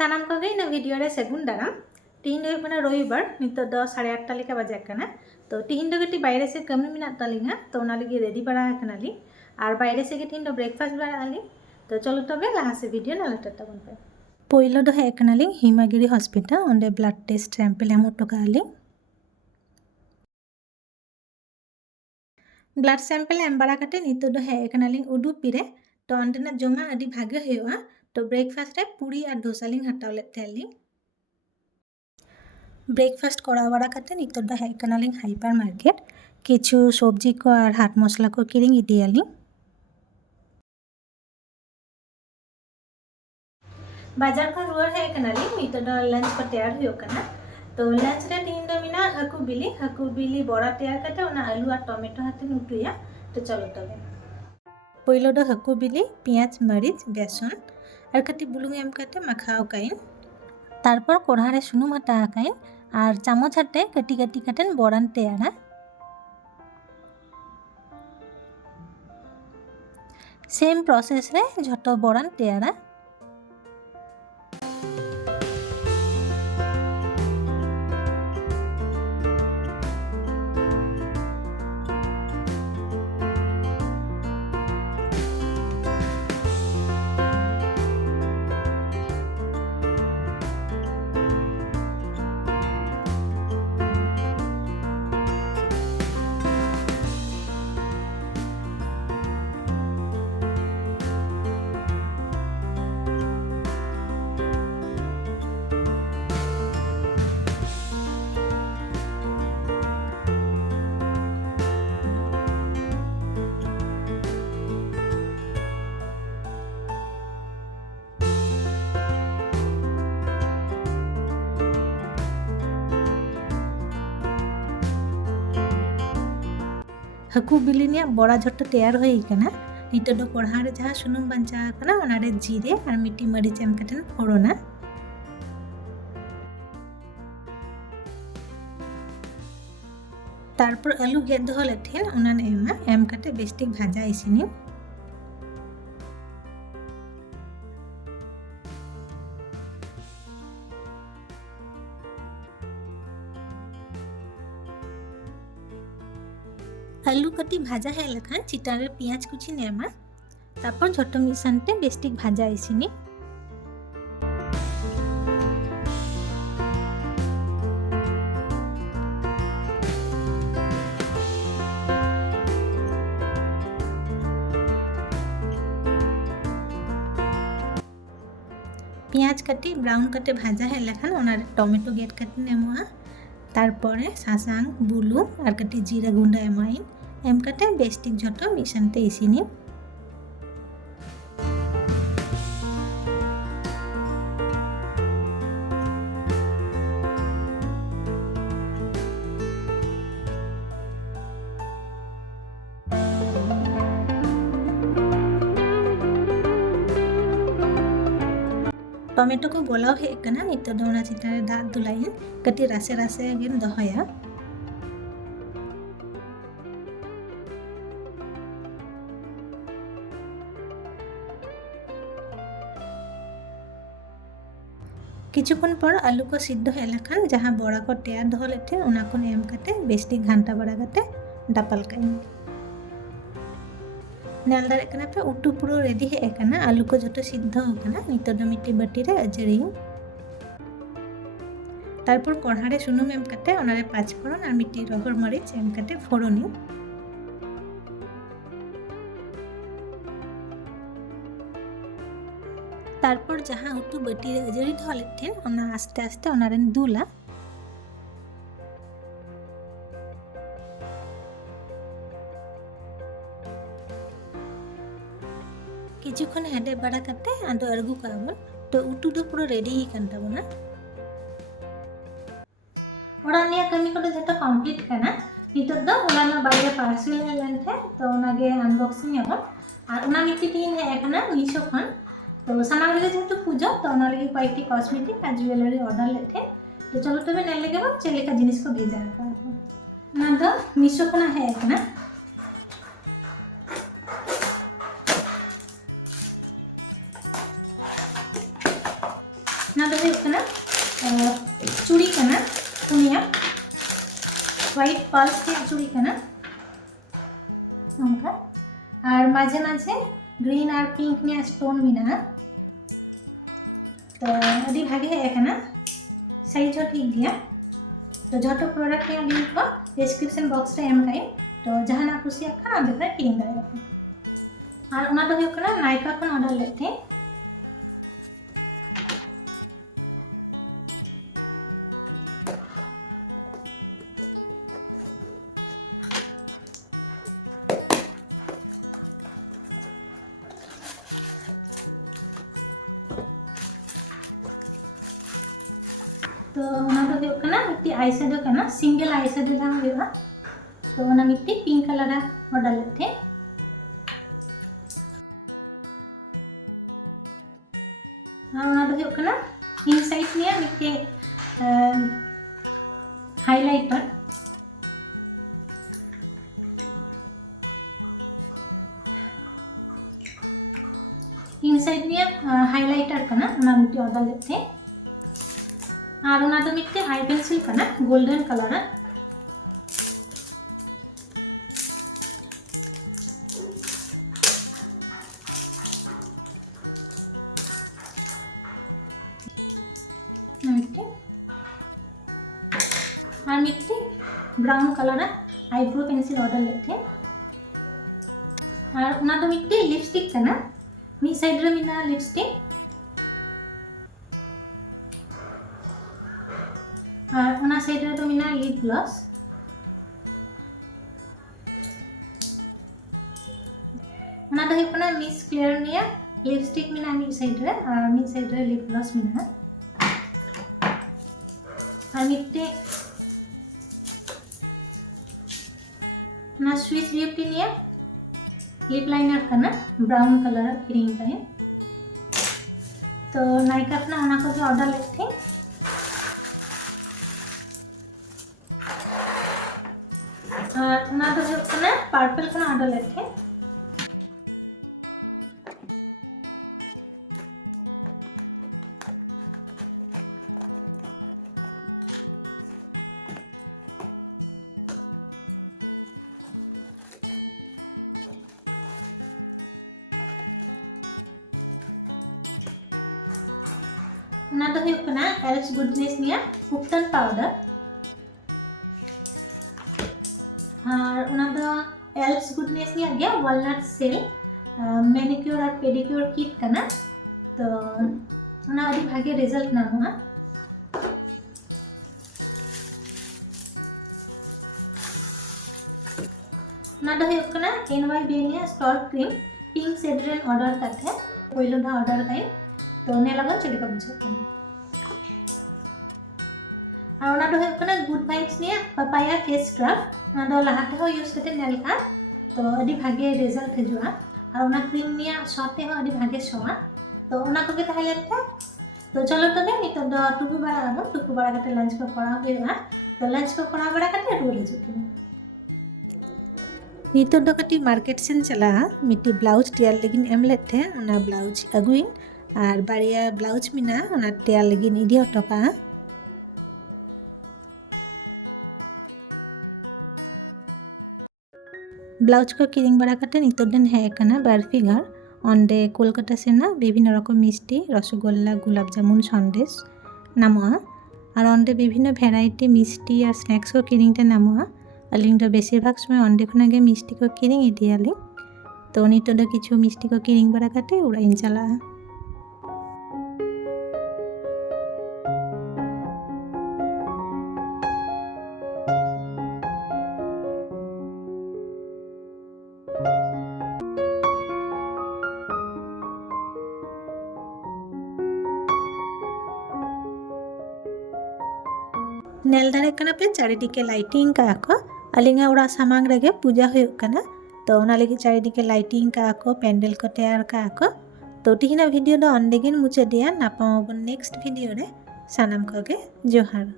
सानाम को गई ना वीडियो रे सेगुन दाराम तीन दो कना रविवार नितो दो 8:30 लेका बजे कना तो तीन दो गटी बाहर से कमी मिना तालिंगा तो ओना लगी रेडी बड़ा कना ली और बाहर से के तीन दो ब्रेकफास्ट बड़ा ली तो चलो तबे लहा से वीडियो ना लटा तबन पे पहिलो दो है कना ली हिमागिरी हॉस्पिटल ओंडे ब्लड टेस्ट सैंपल एम टका ली ब्लड सैंपल एम बड़ा कटे नितो दो है कना ली उडुपी रे तो ओंडेना जमा अडी भागे हुआ तो ब्रेकफास्ट रे पूरी और डोसा लिंग हटाव ले तेली ब्रेकफास्ट करा बड़ा करते नितो दो है कना लिंग हाइपर मार्केट किछु सब्जी को और हाथ मसला को किरिंग इदियाली बाजार को रुआर है कना लिंग नितो दो लंच को तैयार हुयो कना तो लंच रे तीन दो मिना हकू बिली बड़ा तैयार करते ओना आलू और टमेटो हाथे उठुया तो चलो तबे पहिलो दो हकू बिली पियाज मरीच बेसन और कटी बुलुंग एम करते माखाओ काइन तारपर कोढ़ारे सुनुम हटा काइन और चामच हटे कटी कटी काटेन बड़ान तैयारा सेम प्रोसेस रे झटो बड़ान तैयारा हकू बिलिनिया बड़ा झट्ट तैयार हो कना नितो दो कोढ़ा रे जहाँ सुनुम बंचा कना ओना रे जीरे और मिट्टी मरीच एम कटेन फोड़ना तारपर आलू गेद दो लेथिन ओना ने एम कटे बेस्टिक भाजा इसिनी आलू कटी भाजा है लखान चिटारे पियाज कुची नेमा तापर झटो मिसानते बेस्टिक भाजा इसिनी पियाज कटी ब्राउन कटे भाजा है लखान ओनारे टमेटो गेट कटी नेमा तारपरे सासांग बुलु और कटी जीरा गुंडा एमाइन एम कटे बेस्टिक झटो मिसानते इसिनी टमेटो को गोलाव हे कना नितो दोना चितारे दाग दुलाइन कटी रासे रासे गेन दहया किछुक्षण पर आलू को सिद्ध है लखान जहाँ बड़ा को तैयार दो लेते ओना को एम कते बेस्टिक घंटा बड़ा कते डापल काइन नेल दारे कना पे उटू पुरो रेडी है कना आलू को झटो सिद्ध हो कना नितो दो मिट्टी बटी रे अजरिंग तारपर कोढ़ारे सुनुम एम कते ओनारे पाँचफोड़न और मिट्टी रगड़ मरीच एम कते फोड़नी तारपर जहाँ उटू बटी रे अजरी दो लेते ओना आस्ते आस्ते ओनारे दुला किछुक्षण हेडे बड़ा करते आदो अड़गू काबन तो उटू दो पूरा रेडी ही करता बना ओड़ा निया कमी को जटा कंप्लीट करना नितो दो ओला ना बारे पार्सल है लेंथे तो ओनागे अनबॉक्सिंग याबो और ओना मिट्टी तीन है एकना मीशो खन तो सामान लगे जेतु पूजा तो ओना लगे कयेकटी कॉस्मेटिक और ज्वेलरी ऑर्डर लेथे तो चलो तबे नेल लगे बा चलेका जिनिस को भेजा का ना दो मीशो खना है एकना ना दो हुई कना चूड़ी कना पुनिया व्हाइट पर्ल्स के चूड़ी कना नंका और माझे माझे ग्रीन और पिंक ने स्टोन मिना तो अभी भागे है कना साइज हो ठीक गया तो जो प्रोडक्ट के लिंक को डिस्क्रिप्शन बॉक्स रे एम काई तो जहां ना कुसिया का अंदर पे किन दाए और उना दो हुई कना नायका खन ऑर्डर लेते तो उना दो हुई कना मिट्टी आई शेडो कना सिंगल आई शेडो जहां हुईगा तो उना मिट्टी पिंक कलर ऑर्डर लेते और उना दो हुई कना इनसाइड में मिट्टी हाइलाइटर इनसाइड में हाइलाइटर कना उना मिट्टी ऑर्डर लेते और उना दो मिट्टी आई पेंसिल कना गोल्डन कलर मिट्टी और मिट्टी brown colour eyebrow pencil order लेते और उना दो मिट्टी लिपस्टिक कना मी साइड रे मिना लिपस्टिक और उना साइड रे तो मिना लिप ग्लॉस उना दो हिपना मिस क्लियर निया लिपस्टिक मिना मी साइड रे और मी साइड रे लिप ग्लॉस मिना और मिट्टे ना स्विच ब्यूटी निया लिप लाइनर कना ब्राउन कलर क्रीम का है तो नायका अपना उना को जो ऑर्डर लेते और उना तो जो कना पर्पल का ऑर्डर लेते उना तो हुई कना एल्स गुडनेस निया उपटन पाउडर और उना तो एल्स गुडनेस निया गया वॉलनट सेल मैनिक्योर और पेडिक्योर किट कना तो उना अभी भागे रिजल्ट ना हुआ उना तो हुई कना एनवाई बेनिया स्टॉल क्रीम पिंक शेड रे ऑर्डर करते पहिलो धा ऑर्डर काई तो ने लगन चली का बुझे और उना दो हुई कना गुड वाइब्स ने पपाया फेस स्क्रब उना दो लहाते हो यूज करते नेल का तो अडी भागे रिजल्ट हिजुआ और उना क्रीम निया सोते हो अडी भागे सोआ तो उना को के ताहले तो चलो तबे नितो दो टुकु बड़ा कते लंच को पड़ा हुआ तो लंच को पड़ा बड़ा कते रूल हिजुकी नितो दो कटी मार्केट सेन चला मिट्टी ब्लाउज टियर लेकिन एम लेते उना ब्लाउज अगुइन और बाड़िया ब्लाउज मिना उना टियर लेकिन इडी टका ब्लाउज को किरिंग बड़ा कते नितो दिन है कना बर्फी घर अंडे कोलकाता सेना विभिन्न रकम मिष्टि रसगोल्ला गुलाब जामुन सन्देश नामोआ और अंडे विभिन्न भेराइटी मिष्टि और स्नैक्स को किरिंगते नामोआ अलिंग तो बेसिरभाग समय अंडे खुनागे मिष्टि को किरिंग इडी अलिंग तो नितो दो किछु मिष्टि को किरिंग बड़ा कते उड़ाइन चला नेल दारे कना पे चारिदिके लाइटिंग का आको अलिंगा उड़ा सामांग रगे पूजा हुयुग कना तो ओना लगी चारिदिके लाइटिंग का आको पेंडल को तैयार का आको तो तिहिना वीडियो दो अंडेगिन मुचे दिया नापामोबन नेक्स्ट वीडियो रे सानाम कोगे जोहार।